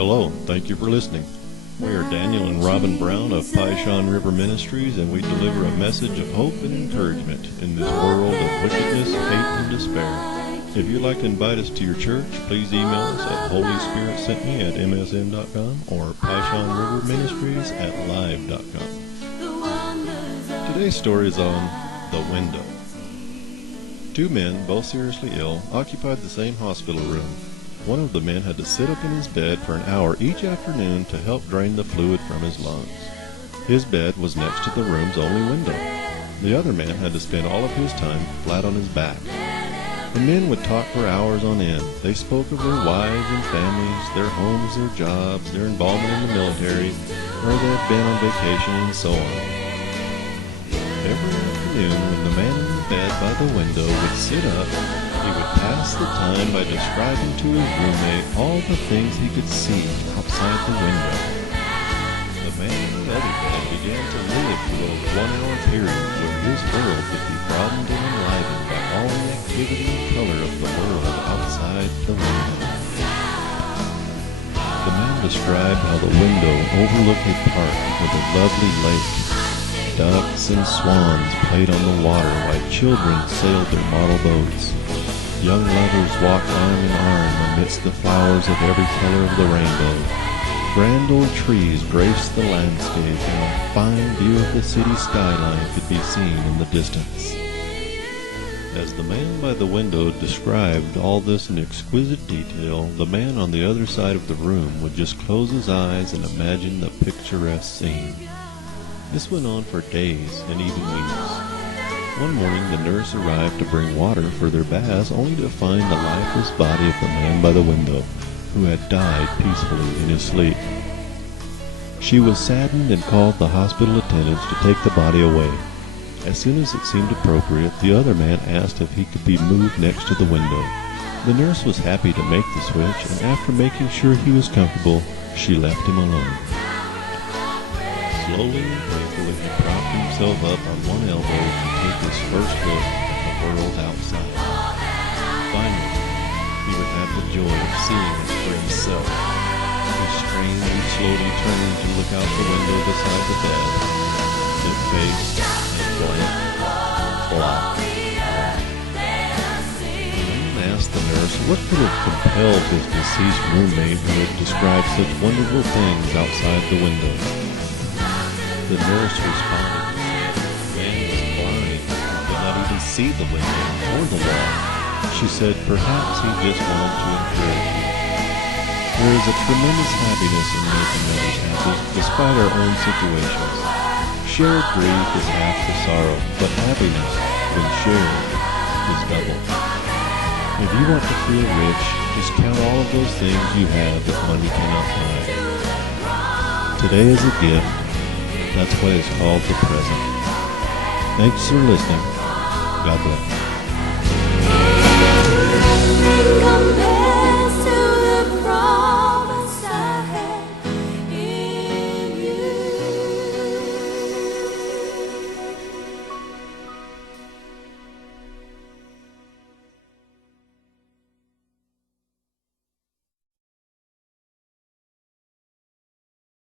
Hello, thank you for listening. We are Daniel and Robin Brown of Pishon River Ministries, and we deliver a message of hope and encouragement in this world of wickedness, hate, and despair. If you'd like to invite us to your church, please email us at holyspiritsentme@msn.com or pishonriverministries@live.com. Today's story is on the window. Two men, both seriously ill, occupied the same hospital room. One of the men had to sit up in his bed for an hour each afternoon to help drain the fluid from his lungs. His bed was next to the room's only window. The other man had to spend all of his time flat on his back. The men would talk for hours on end. They spoke of their wives and families, their homes, their jobs, their involvement in the military, where they had been on vacation, and so on. Every afternoon, when the man in the bed by the window would sit up, he would pass the time by describing to his roommate all the things he could see outside the window. The man in the other bed began to live through a 1-hour period where his world would be broadened and enlivened by all the activity and color of the world outside the window. The man described how the window overlooked a park with a lovely lake. Ducks and swans played on the water while children sailed their model boats. Young lovers walked arm in arm amidst the flowers of every color of the rainbow. Grand old trees graced the landscape, and a fine view of the city skyline could be seen in the distance. As the man by the window described all this in exquisite detail, the man on the other side of the room would just close his eyes and imagine the picturesque scene. This went on for days and even weeks. One morning the nurse arrived to bring water for their baths, only to find the lifeless body of the man by the window, who had died peacefully in his sleep. She was saddened and called the hospital attendants to take the body away. As soon as it seemed appropriate, the other man asked if he could be moved next to the window. The nurse was happy to make the switch, and after making sure he was comfortable, she left him alone. Slowly and painfully he propped himself up on one elbow to take his first look at the world outside. Finally, he would have the joy of seeing it for himself. He strained and slowly turned to look out the window beside the bed. It faced a blank, black. The man asked the nurse what could have compelled his deceased roommate who had described such wonderful things outside the window. The nurse responded and said the man was blind and could not even see the window or the wall. She said perhaps he just wanted to encourage you. There is a tremendous happiness in making others happy despite our own situations. Shared grief is half the sorrow, but happiness, when shared, is double. If you want to feel rich, just count all of those things you have that money cannot buy. Today is a gift. That's why it's called the present. Thanks for listening. God bless.